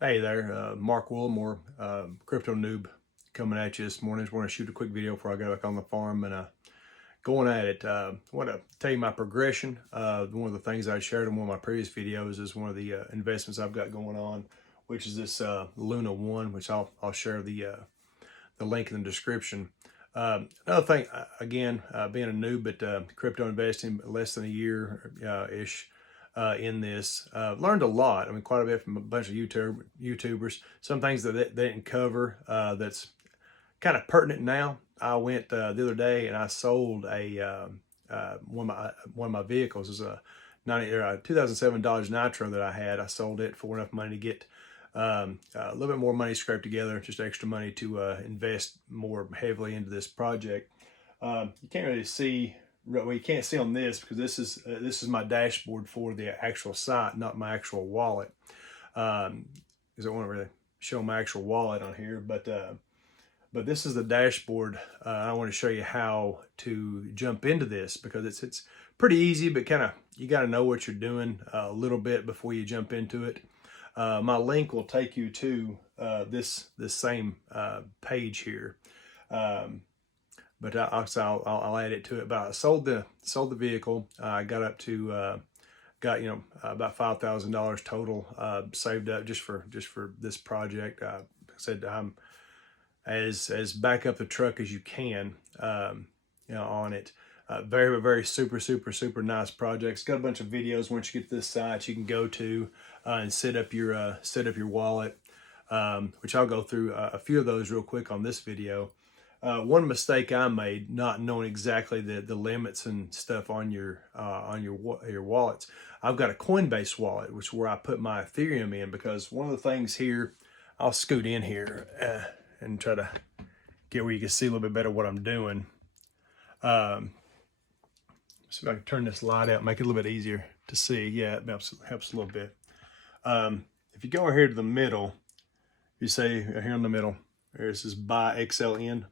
Hey there, Mark Wilmore, Crypto Noob, coming at you this morning. Just want to shoot a quick video before I go back on the farm and going at it. I want to tell you my progression. One of the things I shared in one of my previous videos is one of the investments I've got going on, which is this Luna One, which I'll share the link in the description. Another thing, again, being a noob at crypto investing, less than a year ish in this, learned a lot. I mean, quite a bit from a bunch of YouTubers. Some things that they didn't cover that's kind of pertinent now. I went the other day and I sold one of my vehicles is a 2007 Dodge Nitro that I had. I sold it for enough money to get a little bit more money scraped together, just extra money to invest more heavily into this project. You can't really see, well, you can't see on this because this is my dashboard for the actual site, not my actual wallet. Because I want to really show my actual wallet on here, but this is the dashboard. I want to show you how to jump into this because it's pretty easy, but kind of you got to know what you're doing a little bit before you jump into it. My link will take you to this same page here, but I'll add it to it. But I sold the vehicle. I got up to got about $5,000 total saved up just for this project. I said I'm as back up the truck as you can, on it. Very super nice project. It's got a bunch of videos once you get to this site you can go to and set up your wallet, which I'll go through a few of those real quick on this video. One mistake I made, not knowing exactly the limits and stuff on your wallets. I've got a Coinbase wallet, which is where I put my Ethereum in, because one of the things here, I'll scoot in here and try to get where you can see a little bit better what I'm doing. See if I can turn this light out, make it a little bit easier to see. Yeah, it helps a little bit. If you go over here to the middle, you say here in the middle, this is buy XLN.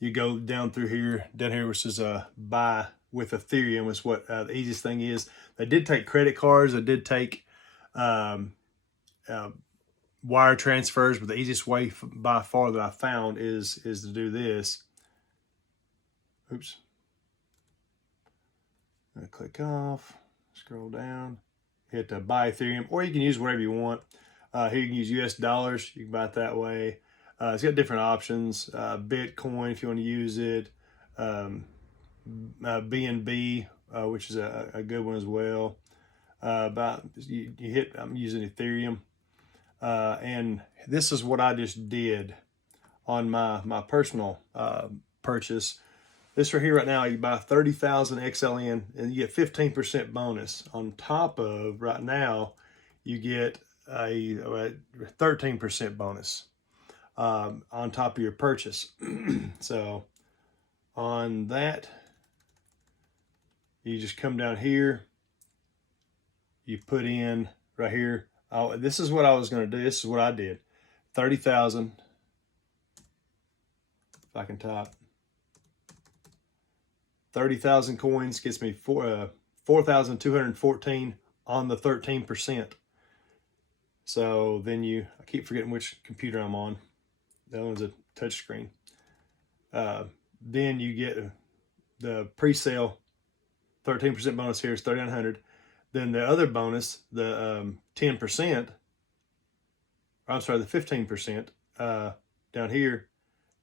You go down here, which is buy with Ethereum is what the easiest thing is. They did take credit cards. They did take wire transfers, but the easiest way by far that I found is to do this. Oops. I'm gonna click off, scroll down, hit the buy Ethereum, or you can use whatever you want. Here you can use US dollars. You can buy it that way. It's got different options. Bitcoin if you want to use it. BNB, which is a good one as well. You hit. I'm using Ethereum, and this is what I just did on my personal purchase. This right here right now, you buy 30,000 XLN and you get 15% bonus. On top of right now, you get a 13% bonus on top of your purchase. So on that, you just come down here, you put in right here. This is what I was going to do. This is what I did. 30,000. If I can type. 30,000 coins gets me 4,214 on the 13%. So then I keep forgetting which computer I'm on. That one's a touch screen. Then you get the pre-sale 13% bonus here is 3,900. Then the other bonus, the 10%, I'm sorry, the 15% down here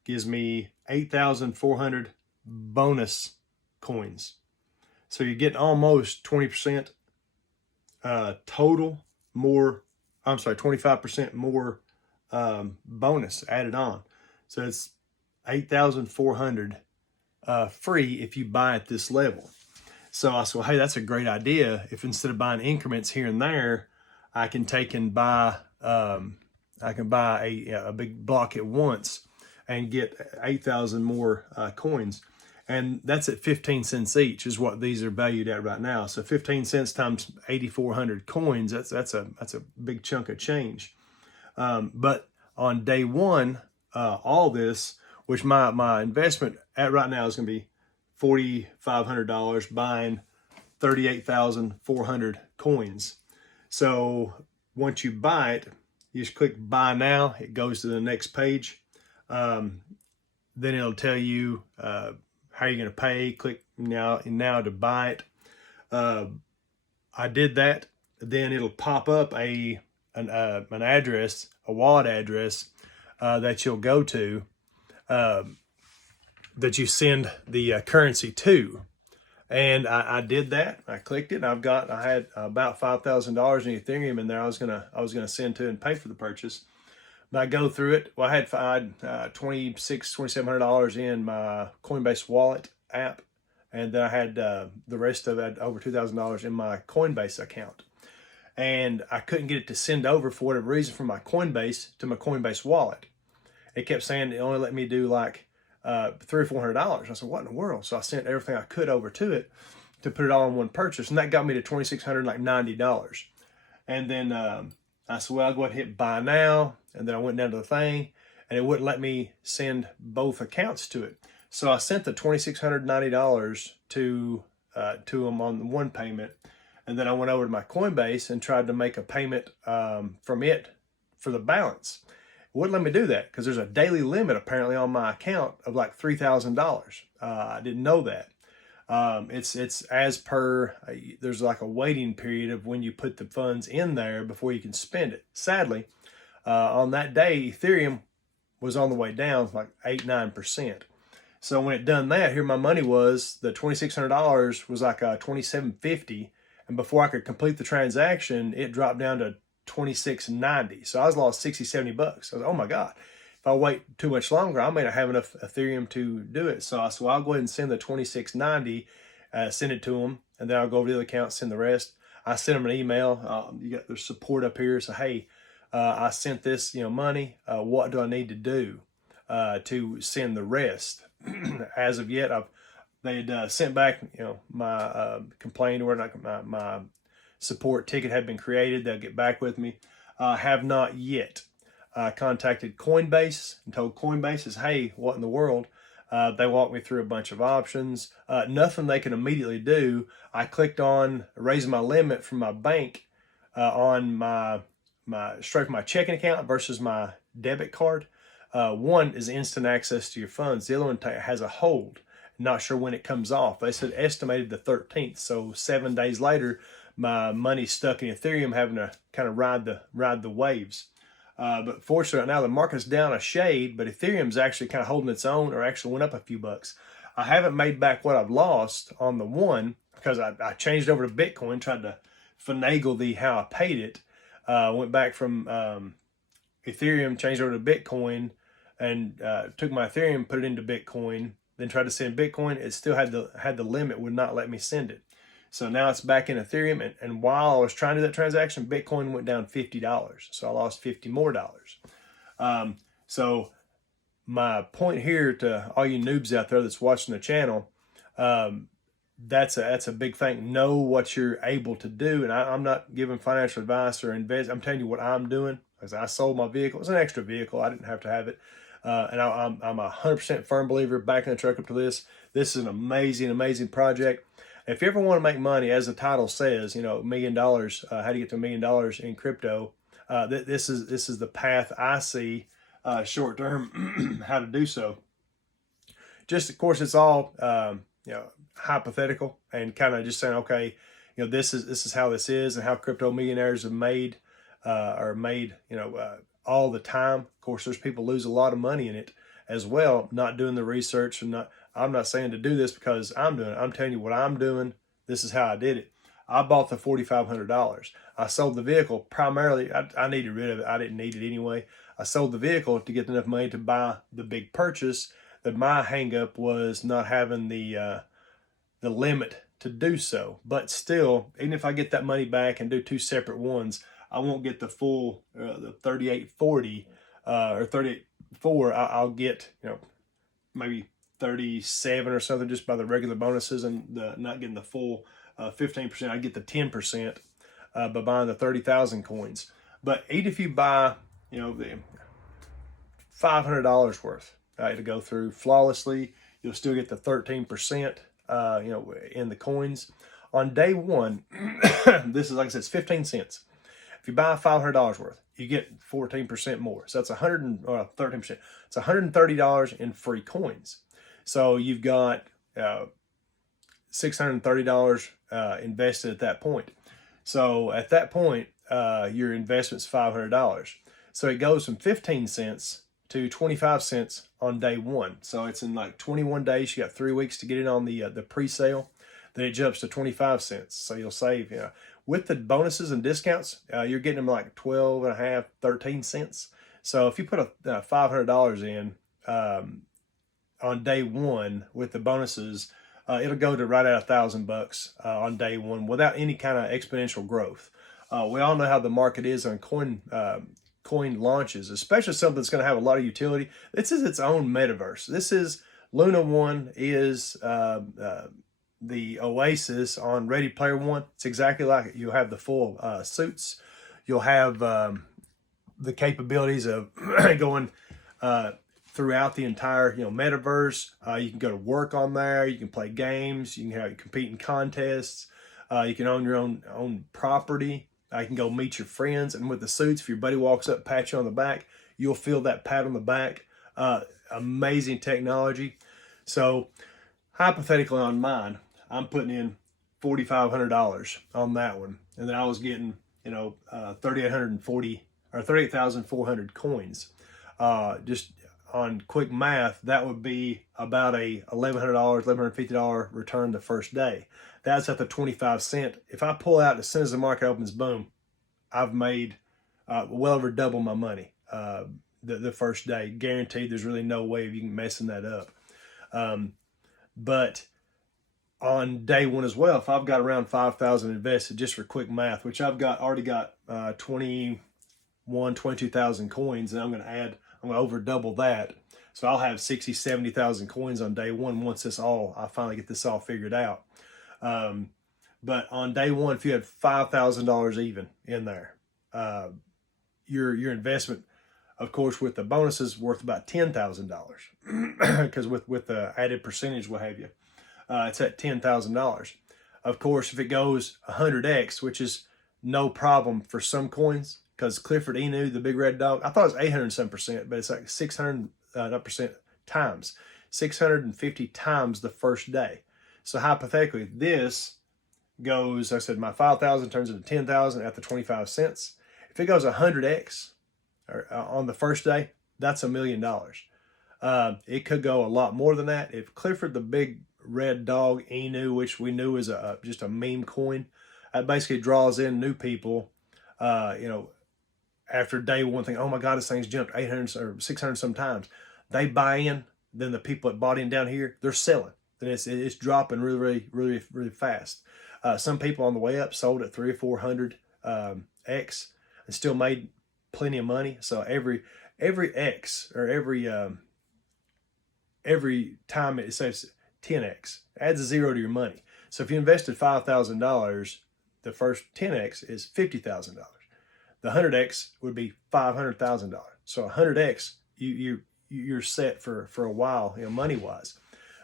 gives me 8,400 bonus coins. So you get almost 20% total more, 25% more bonus added on. So it's 8,400 free if you buy at this level. So I said, well, hey, that's a great idea. If instead of buying increments here and there, I can take and buy a big block at once and get 8,000 more coins. And that's at 15 cents each is what these are valued at right now. So 15 cents times 8,400 coins, that's a big chunk of change. But on day one, all this, which my investment at right now is going to be $4,500 buying 38,400 coins. So once you buy it, you just click buy now. It goes to the next page. Then it'll tell you how you're going to pay. Click now to buy it. I did that. Then it'll pop up an address, a wallet address that you'll go to, that you send the currency to. And I did that. I clicked it. I had about $5,000 in Ethereum in there. I was gonna send to and pay for the purchase. But I go through it. Well, I had $2,700 in my Coinbase wallet app, and then I had the rest of it, over $2,000 in my Coinbase account. And I couldn't get it to send over for whatever reason from my Coinbase to my Coinbase wallet. It kept saying it only let me do like $300 or $400. I said, what in the world? So I sent everything I could over to it to put it all in one purchase, and that got me to $2,690. And then I said, well, I'll go ahead and hit buy now. And then I went down to the thing, and it wouldn't let me send both accounts to it. So I sent the $2,690 to them on one payment, and then I went over to my Coinbase and tried to make a payment from it for the balance. It wouldn't let me do that because there's a daily limit apparently on my account of like $3,000. I didn't know that. It's as per, there's like a waiting period of when you put the funds in there before you can spend it. Sadly, on that day, Ethereum was on the way down like 8-9%. So when it done that, here my money was, the $2,600 was like $2,750, and before I could complete the transaction, it dropped down to $2,690. So I was lost $60-70. I was like, oh my God, if I wait too much longer, I may not have enough Ethereum to do it. So I'll go ahead and send the $2,690, send it to them, and then I'll go over to the other account, send the rest. I sent them an email. You got their support up here. So, hey, I sent this, money. What do I need to do to send the rest? As of yet, they had sent back, my complaint, or not, my support ticket had been created. They'll get back with me. Have not yet. Contacted Coinbase and told Coinbase, hey, what in the world? They walked me through a bunch of options. Nothing they can immediately do. I clicked on raising my limit from my bank on my straight from my checking account versus my debit card. One is instant access to your funds. The other one has a hold. Not sure when it comes off. They said estimated the 13th. So 7 days later, my money's stuck in Ethereum, having to kind of ride the waves. But fortunately, right now the market's down a shade, but Ethereum's actually kind of holding its own, or actually went up a few bucks. I haven't made back what I've lost on the one because I changed over to Bitcoin, tried to finagle how I paid it. Went back from Ethereum, changed over to Bitcoin, and took my Ethereum, put it into Bitcoin, then tried to send Bitcoin. It still had the limit, would not let me send it. So now it's back in Ethereum, and while I was trying to do that transaction, Bitcoin went down $50. So I lost $50 more. So my point here to all you noobs out there that's watching the channel, that's a big thing. Know what you're able to do. And I'm not giving financial advice or invest. I'm telling you what I'm doing. Because I sold my vehicle. It's an extra vehicle. I didn't have to have it. And I'm a 100% firm believer backing the truck up to this. This is an amazing, amazing project. If you ever want to make money, as the title says, $1 million, how to get to $1 million in crypto, this is the path I see short term how to do so. Just, of course, it's all hypothetical and kind of just saying, okay, this is how this is and how crypto millionaires are made all the time. Of course, there's people lose a lot of money in it as well, not doing the research. And I'm not saying to do this because I'm doing it. I'm telling you what I'm doing. This is how I did it. I bought the $4,500. I sold the vehicle primarily. I needed rid of it. I didn't need it anyway. I sold the vehicle to get enough money to buy the big purchase. That my hangup was not having the limit to do so. But still, even if I get that money back and do two separate ones, I won't get the full the 3840 or 38.4. I'll get maybe 37 or something just by the regular bonuses and not getting the full 15%. I get the 10% by buying the 30,000 coins. But even if you buy the $500 worth to go through flawlessly, you'll still get the 13% in the coins on day one. This is, like I said, it's 15 cents. If you buy $500 worth, you get 14% more. So that's 13%. It's $130 in free coins. So you've got $630 invested at that point. So at that point, your investment's $500. So it goes from 15 cents to 25 cents on day one. So it's in like 21 days. You got 3 weeks to get in on the pre-sale. Then it jumps to 25 cents. So you'll save, with the bonuses and discounts, you're getting them like 12 and a half, 13 cents. So if you put $500 in on day one with the bonuses, it'll go to right at $1,000 on day one without any kind of exponential growth. We all know how the market is on coin launches, especially something that's going to have a lot of utility. This is its own metaverse. This is Luna 1 is the Oasis on Ready Player One. It's exactly like it. You'll have the full suits. You'll have the capabilities of going throughout the entire metaverse. You can go to work on there. You can play games. You can compete in contests. You can own your own property. You can go meet your friends. And with the suits, if your buddy walks up, pat you on the back, you'll feel that pat on the back. Amazing technology. So hypothetically on mine, I'm putting in $4,500 on that one, and then I was getting 3,840 or 38,400 coins. Just on quick math, that would be about a $1,100, $1,150 return the first day. That's at the 25 cent. If I pull out as soon as the market opens, boom, I've made well over double my money the first day. Guaranteed. There's really no way of you messing that up. But on day one as well, if I've got around 5,000 invested, just for quick math, which I've already got 22,000 coins, and I'm going to over double that. So I'll have 60, 70,000 coins on day one once I finally get this all figured out. But on day one, if you had $5,000 even in there, your investment, of course, with the bonuses, worth about $10,000 because with the added percentage, what have you, it's at $10,000. Of course, if it goes 100x, which is no problem for some coins, because Clifford Inu, the big red dog, I thought it was 800%, but it's like 600% times, 650 times the first day. So hypothetically, this goes, I said, my 5,000 turns into 10,000 at the 25 cents. If it goes 100x on the first day, that's $1 million. It could go a lot more than that. If Clifford, the big red dog, Inu, which we knew is just a meme coin, that basically draws in new people, after day one, think, oh my God, this thing's jumped 800 or 600 sometimes. They buy in, then the people that bought in down here, they're selling. Then it's dropping really fast. Some people on the way up sold at 300 or 400 X and still made plenty of money. So every X or every time it says 10X, adds a zero to your money. So if you invested $5,000, the first 10X is $50,000. The 100X would be $500,000. So 100X, you're set for a while, money wise.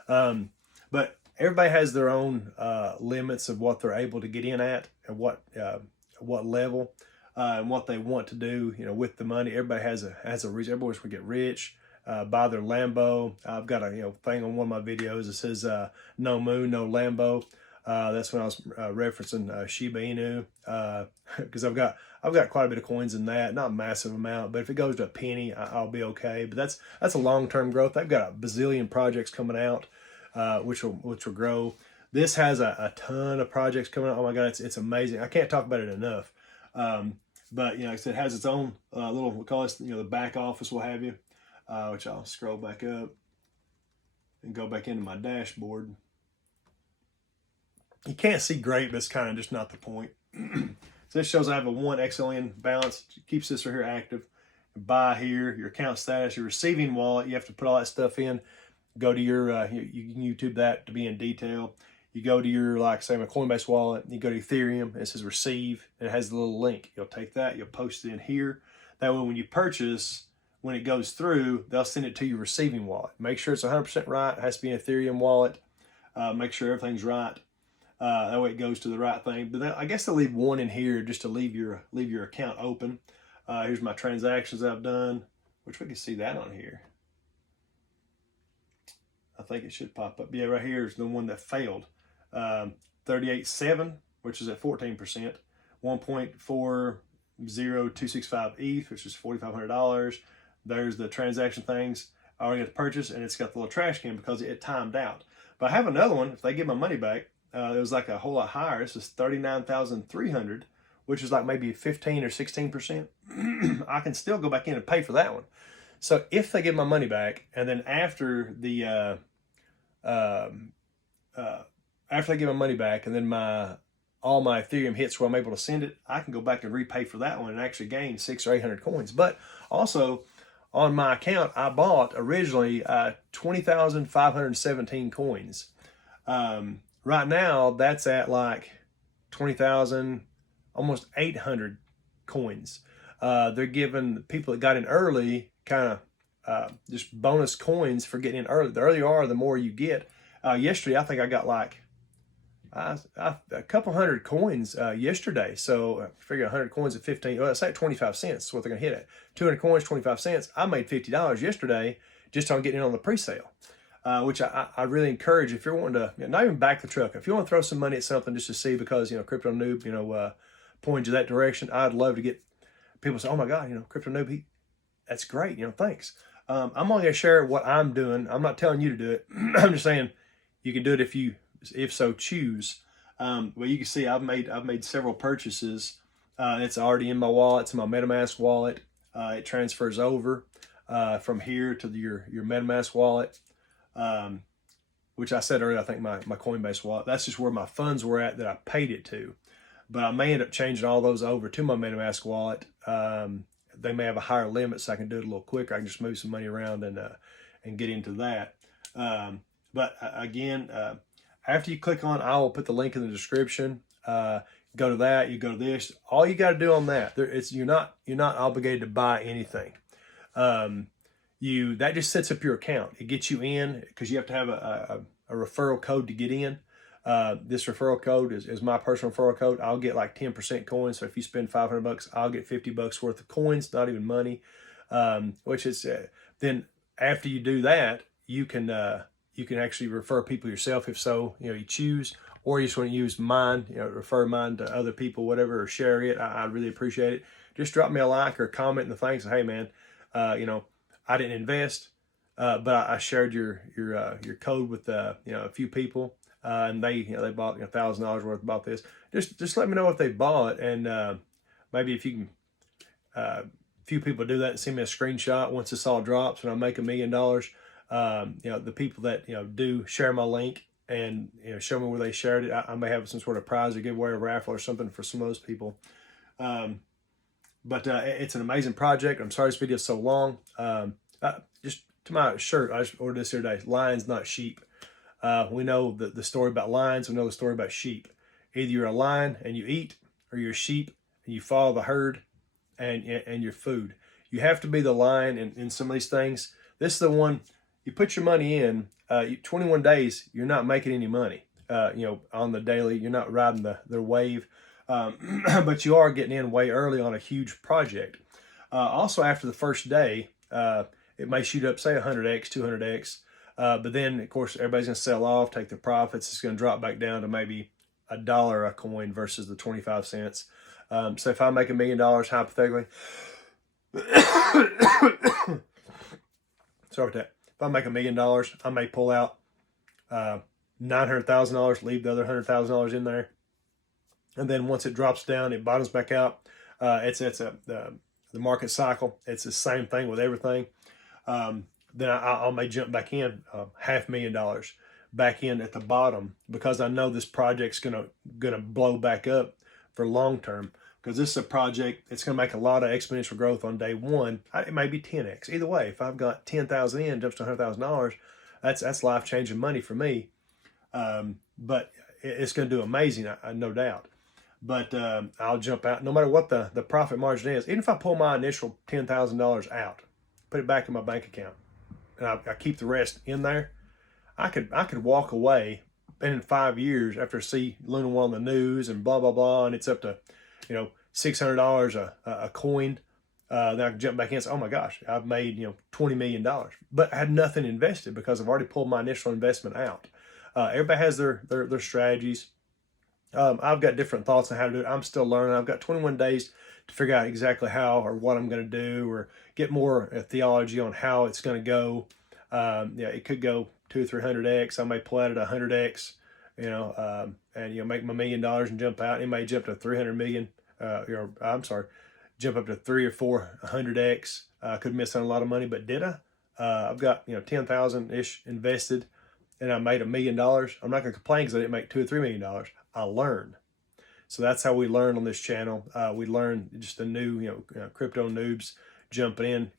But everybody has their own limits of what they're able to get in at and what level and what they want to do, with the money. Everybody has a reason. Everybody wants to get rich, buy their Lambo. I've got a thing on one of my videos that says no moon, no Lambo. That's when I was referencing Shiba Inu, because I've got quite a bit of coins in that, not a massive amount, but if it goes to a penny, I'll be okay. But that's a long-term growth. I've got a bazillion projects coming out, which will grow. This has a ton of projects coming out. Oh my God, it's amazing. I can't talk about it enough. But like I said, it has its own little, we'll call it, the back office, what have you, which I'll scroll back up and go back into my dashboard. You can't see great, but it's kind of just not the point. So this shows I have a 1 XLN balance. It keeps this right here active. Buy here, your account status, your receiving wallet. You have to put all that stuff in. Go to your, you can YouTube that to be in detail. You go to your, like say, my Coinbase wallet. You go to Ethereum. It says receive. And it has the little link. You'll take that. You'll post it in here. That way when you purchase, when it goes through, they'll send it to your receiving wallet. Make sure it's 100% right. It has to be an Ethereum wallet. Make sure everything's right. That way it goes to the right thing. But I guess they'll leave one in here just to leave your account open. Here's my transactions I've done, which we can see that on here. I think it should pop up. Yeah, right here is the one that failed. 38.7, which is at 14%. 1.40265 ETH, which is $4,500. There's the transaction things I already got to purchase, and it's got the little trash can because it timed out. But I have another one. If they give my money back, it was like a whole lot higher. This is 39,300, which is like maybe 15 or 16%. I can still go back in and pay for that one. So if they give my money back, and then after the after they give my money back, and then all my Ethereum hits where I'm able to send it, I can go back and repay for that one and actually gain 600 or 800 coins. But also on my account, I bought originally 20,517 coins. Right now, that's at like 20,000, almost 800 coins. They're giving people that got in early kind of just bonus coins for getting in early. The earlier you are, the more you get. Yesterday, I think I got like a couple hundred coins yesterday. So I figure 100 coins at 15. Well, it's like 25 cents. That's what they're going to hit at. 200 coins, 25 cents. I made $50 yesterday just on getting in on the pre-sale, which I really encourage if you're wanting to, not even back the truck. If you want to throw some money at something just to see because, Crypto Noob, pointed you that direction, I'd love to get people say, oh my God, Crypto Noob, that's great. Thanks. I'm only going to share what I'm doing. I'm not telling you to do it. I'm just saying you can do it if so choose. Well, you can see I've made several purchases. It's already in my wallet. It's in my MetaMask wallet. It transfers over from here to your MetaMask wallet, which I said earlier, I think my Coinbase wallet. That's just where my funds were at that I paid it to. But I may end up changing all those over to my MetaMask wallet. They may have a higher limit, so I can do it a little quicker. I can just move some money around and get into that. But again, after you click on, I will put the link in the description. Go to that. You go to this. All you got to do on that, you're not obligated to buy anything. That just sets up your account. It gets you in because you have to have a referral code to get in. This referral code is my personal referral code. I'll get like 10% coins. So if you spend $500, I'll get $50 worth of coins, not even money. Which is then after you do that, you can actually refer people yourself if so, you choose, or you just want to use mine, refer mine to other people, whatever, or share it. I really appreciate it. Just drop me a like or a comment in the thing. Say, hey man, I didn't invest, but I shared your code with a few people. And they bought $1,000 worth, bought this. Just let me know if they bought, and maybe if you can, few people do that and send me a screenshot once this all drops and I make $1 million. The people that do share my link and show me where they shared it, I may have some sort of prize or giveaway or raffle or something for some of those people. But it's an amazing project. I'm sorry this video is so long. Just to my shirt, I just ordered this here today. Lions, not sheep. We know the story about lions. We know the story about sheep. Either you're a lion and you eat, or you're a sheep and you follow the herd and your food. You have to be the lion in some of these things. This is the one, you put your money in, 21 days, you're not making any money. On the daily, you're not riding the wave, but you are getting in way early on a huge project. Also, after the first day, it may shoot up, say 100x, 200x. But then, of course, everybody's going to sell off, take the profits. It's going to drop back down to maybe $1 a coin versus the 25 cents. So if I make $1 million, hypothetically, sorry about that. If I make $1 million, I may pull out $900,000, leave the other $100,000 in there. And then once it drops down, it bottoms back out. The market cycle. It's the same thing with everything. Then I may jump back in $500,000 back in at the bottom, because I know this project's gonna blow back up for long term, because this is a project, it's gonna make a lot of exponential growth on day one. It may be 10x. Either way, if I've got 10,000 in, jumps to $100,000, that's life-changing money for me. But it's gonna do amazing, no doubt. But I'll jump out no matter what the profit margin is. Even if I pull my initial $10,000 out, put it back in my bank account, and I keep the rest in there, I could walk away And in 5 years, after I see Luna One on the news and blah, blah, blah, and it's up to, $600 a coin, then I can jump back in and say, oh my gosh, I've made, $20 million. But I had nothing invested because I've already pulled my initial investment out. Everybody has their strategies. I've got different thoughts on how to do it. I'm still learning. I've got 21 days to figure out exactly how or what I'm going to do, or get more theology on how it's going to go. It could go 200 or 300x. I may pull out at 100x, and make my $1 million and jump out. It may jump to 300 million. Jump up to 300 or 400x. I could miss on a lot of money, but did I? I've got 10,000 ish invested, and I made $1 million. I'm not going to complain because I didn't make $2 or $3 million. I learned. So that's how we learn on this channel. We learn just the new, crypto noobs jumping in.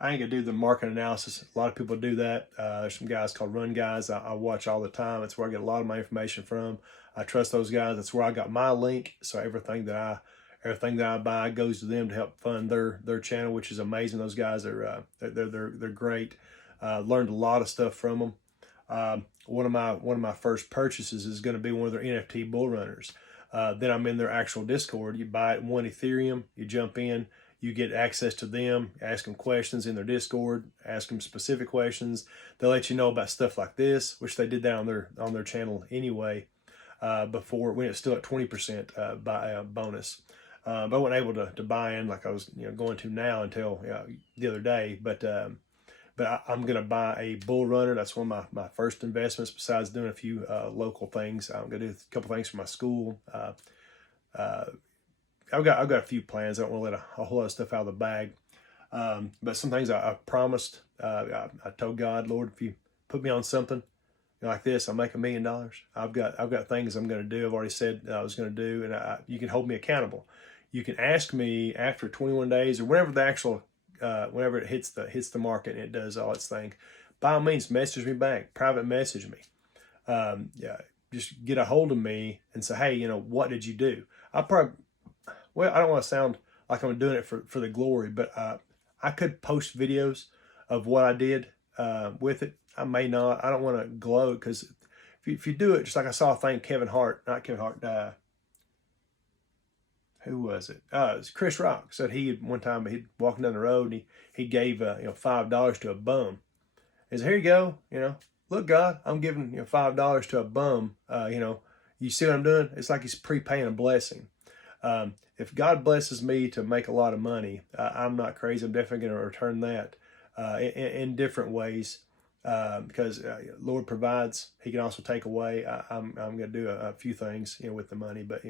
I ain't gonna do the market analysis. A lot of people do that. There's some guys called Run Guys I watch all the time. That's where I get a lot of my information from. I trust those guys. That's where I got my link. So everything that I buy goes to them to help fund their channel, which is amazing. Those guys are they're great. Learned a lot of stuff from them. One of my first purchases is going to be one of their NFT bull runners. Then I'm in their actual Discord. You buy it 1 Ethereum, you jump in, you get access to them, ask them questions in their Discord, ask them specific questions. They'll let you know about stuff like this, which they did that on their channel anyway, before, when it's still at 20% by bonus. But I wasn't able to buy in like I was going to now until the other day. But I'm going to buy a bull runner. That's one of my first investments, besides doing a few local things. I'm going to do a couple things for my school. I've got a few plans. I don't want to let a whole lot of stuff out of the bag. But some things I promised. I told God, Lord, if you put me on something like this, I'll make $1 million. I've got things I'm going to do. I've already said that I was going to do, and you can hold me accountable. You can ask me after 21 days or whenever the actual whenever it hits the market and it does all its thing. By all means, message me back. Private message me. Just get a hold of me and say, hey, what did you do? I don't want to sound like I'm doing it for the glory, but I could post videos of what I did with it. I may not. I don't want to gloat, because if you do it, just like I saw a thing, who was it? It was Chris Rock. Said one time he'd walking down the road and he gave $5 to a bum. He said, here you go. Look, God, I'm giving $5 to a bum. You see what I'm doing? It's like he's prepaying a blessing. If God blesses me to make a lot of money, I'm not crazy. I'm definitely going to return that in different ways, because Lord provides. He can also take away. I'm going to do a few things with the money, but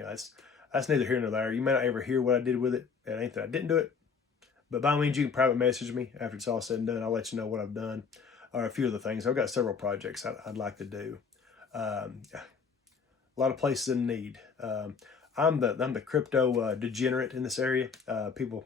that's neither here nor there. You may not ever hear what I did with it. It ain't that I didn't do it, but by all means, you can private message me after it's all said and done. I'll let you know what I've done, or a few of the things. I've got several projects I'd like to do. A lot of places in need. I'm the crypto degenerate in this area. People,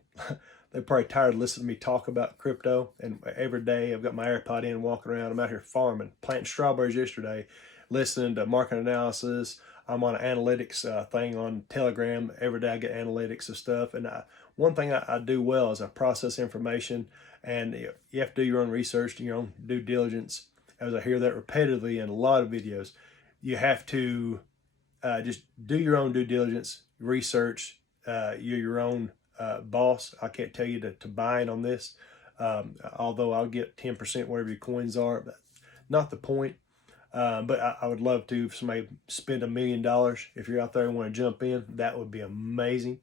they're probably tired of listening to me talk about crypto. And every day I've got my AirPod in, walking around. I'm out here farming, planting strawberries yesterday, listening to market analysis. I'm on an analytics thing on Telegram. Every day I get analytics of stuff. And one thing I do well is I process information. And you have to do your own research, your own due diligence. As I hear that repetitively in a lot of videos, you have to just do your own due diligence, research. You're your own boss. I can't tell you to buy in on this, although I'll get 10% wherever your coins are. But not the point. But I would love to, if somebody spend $1 million, if you're out there and want to jump in, that would be amazing,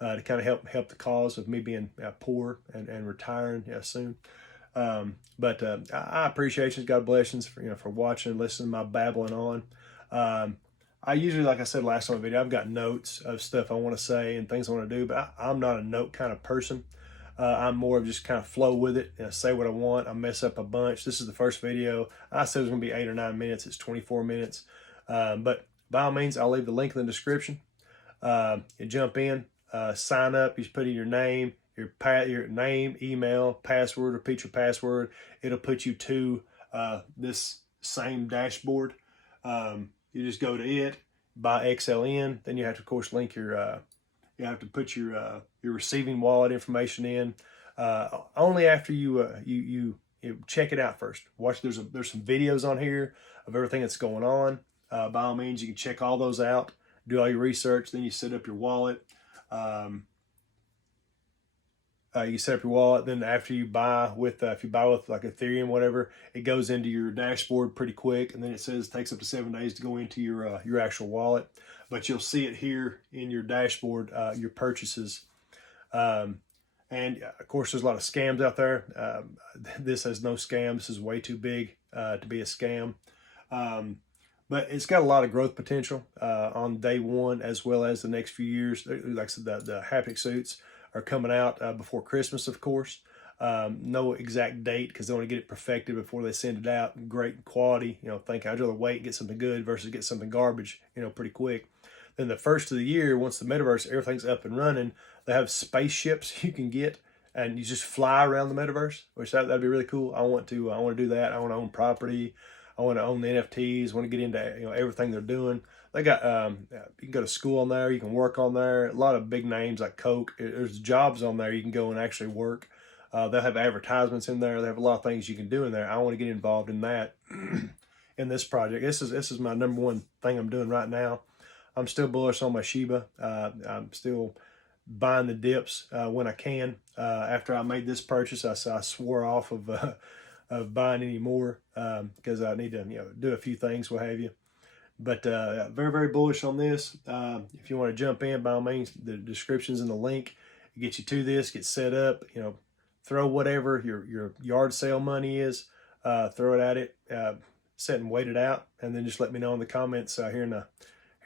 to kind of help the cause of me being poor and retiring soon. But I appreciate you. God bless you for watching and listening to my babbling on. I usually, like I said last time in the video, I've got notes of stuff I want to say and things I want to do, but I'm not a note kind of person. I'm more of just kind of flow with it, say what I want. I mess up a bunch. This is the first video. I said it was going to be 8 or 9 minutes. It's 24 minutes. But by all means, I'll leave the link in the description. You jump in, sign up. You put in your name, your name, email, password, repeat your password. It'll put you to this same dashboard. You just go to it, buy XLN. Then you have to, of course, link your you have to put your receiving wallet information in. Only after you check it out first. Watch. There's some videos on here of everything that's going on. by all means, you can check all those out, do all your research, then you set up your wallet. You set up your wallet. Then after you buy with, if you buy with like Ethereum, whatever, it goes into your dashboard pretty quick, and then it says it takes up to 7 days to go into your actual wallet. But you'll see it here in your dashboard, your purchases. And of course, there's a lot of scams out there. This has no scam. This is way too big to be a scam. But it's got a lot of growth potential on day one, as well as the next few years. Like I said, the haptic suits are coming out before Christmas, of course. No exact date because they want to get it perfected before they send it out. Great quality, think I'd rather wait and get something good versus get something garbage, pretty quick. Then the first of the year, once the metaverse, everything's up and running, they have spaceships you can get and you just fly around the metaverse, which that'd be really cool. I want to do that. I want to own property. I want to own the NFTs. I want to get into everything they're doing. They got you can go to school on there. You can work on there. A lot of big names like Coke. There's jobs on there. You can go and actually work. They'll have advertisements in there. They have a lot of things you can do in there. I want to get involved in that in this project. This is my number one thing I'm doing right now. I'm still bullish on my Shiba. I'm still buying the dips when I can. After I made this purchase, I swore off of buying any more because I need to do a few things, what have you. But very, very bullish on this. If you want to jump in, by all means, the description's in the link. It gets you to this, get set up, throw whatever your yard sale money is, throw it at it, sit and wait it out, and then just let me know in the comments here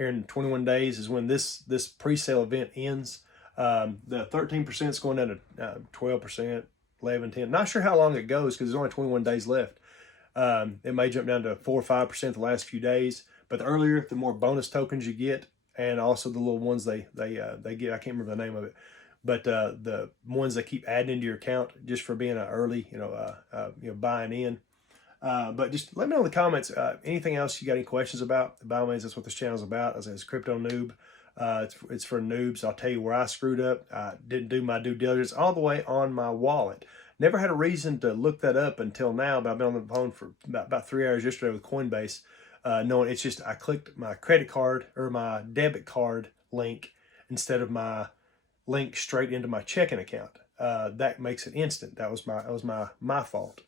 in 21 days is when this pre-sale event ends. The 13% is going down to 12%, 11, 10. Not sure how long it goes because there's only 21 days left. It may jump down to 4 or 5% the last few days. But the earlier, the more bonus tokens you get, and also the little ones they get. I can't remember the name of it, but the ones they keep adding into your account just for being an early, buying in. But just let me know in the comments anything else you got any questions about. By all means, that's what this channel is about. As I said, it's Crypto Noob. It's for noobs. I'll tell you where I screwed up. I didn't do my due diligence all the way on my wallet. Never had a reason to look that up until now, but I've been on the phone for about 3 hours yesterday with Coinbase, knowing it's just I clicked my credit card or my debit card link instead of my link straight into my checking account. That makes it instant. That was my fault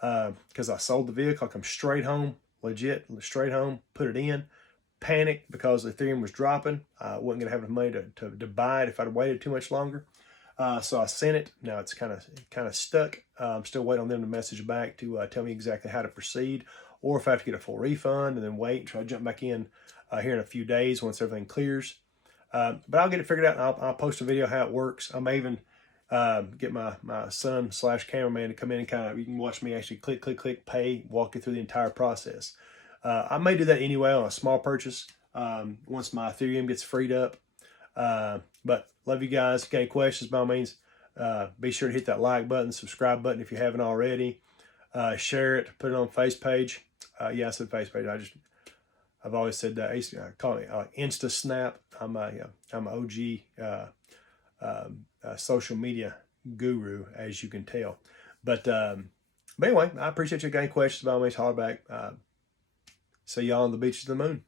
because I sold the vehicle. I come straight home, legit straight home, put it in. Panicked because Ethereum was dropping. I wasn't going to have enough money to buy it if I'd waited too much longer. So I sent it. Now it's kind of stuck. I'm still waiting on them to message back to tell me exactly how to proceed, or if I have to get a full refund and then wait and try to jump back in here in a few days once everything clears. But I'll get it figured out, and I'll post a video how it works. I may even get my son / cameraman to come in and you can watch me actually click, pay, walk you through the entire process. I may do that anyway on a small purchase once my Ethereum gets freed up. But love you guys. If you got any questions, by all means, be sure to hit that like button, subscribe button if you haven't already. Share it, put it on face page. Yeah, I said face page. I've always said that. I call it Insta Snap. I'm an OG social media guru, as you can tell. But anyway, I appreciate you. Got any questions? By all means, holler back. See y'all on the beaches of the moon.